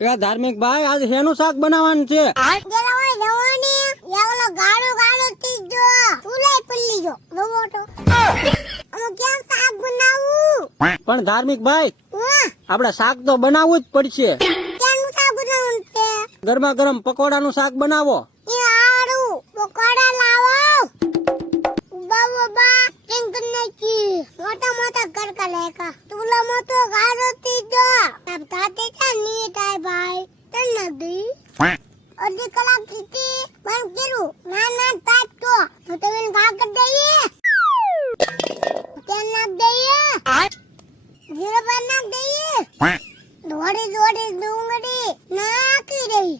એ ધાર્મિક ભાઈ આજ શેનું શાક બનાવવાનું છે? પણ ધાર્મિક ભાઈ આપડે શાક તો બનાવવું જ પડશે. ગરમા ગરમ પકોડાનું શાક બનાવો. મોટા મોટા કરકા લેકા તુલા મોટો ગારો તીજો તબ તાતે ચાની તાય ભાઈ તન નદી અડધી કલાક કીધી બંધ કર્યું ના ના તાત તો તમે કા કર દઈએ કેમ નાખ દઈએ જીરો પર નાખ દઈએ દોડી દોડી ડુંગળી નાખી દઈ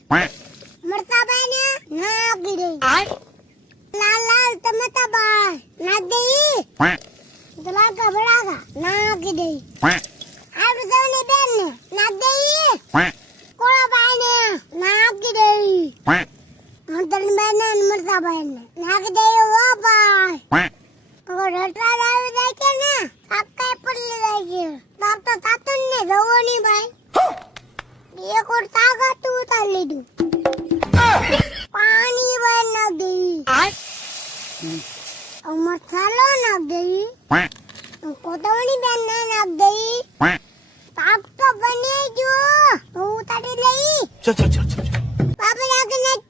મરતા ભાઈ ને નાખી દઈ લાલ લાલ ટમેટા ભાઈ નાખ દઈ દલાકા બડાકા નાખી દઈ આડું જવાની બેન ને નાખ દઈ કોળા ભાઈ ને નાખી દઈ મંતરી બેન ને મરતા ભાઈ ને નાખી દઈ ઓ ભાઈ અગર રટા આવી જાય કે ને આકાય પડલી જાય છે તાપ તો તાતન ને જવોની ભાઈ એક ઓર તાકાત ઉતાર લીધું પાણી ભાઈ નાખ દઈ મસાલો નાખ દઈ કોતવણી બેન ને નાખ દઈ તાપ તો બને જો હું ઉતારી લઈ બાપા નાખ નાખ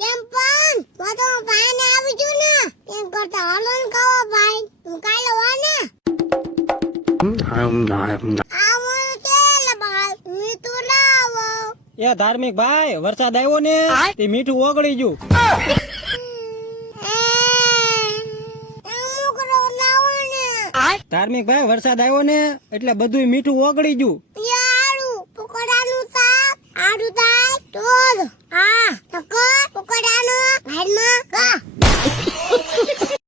કેમ પણ તો ભાઈ ને આવી જો ને એમ કરતા હાલો ને ખાવા ભાઈ હું કાલે વા ને એ ધાર્મિક ભાઈ વરસાદ આવ્યો ને તે મીઠું ઓગળી ગયું. ધાર્મિક ભાઈ વરસાદ આવ્યો ને એટલે બધું મીઠું ઓગળી ગયું. પકોડાનું શાક આડું થાય તો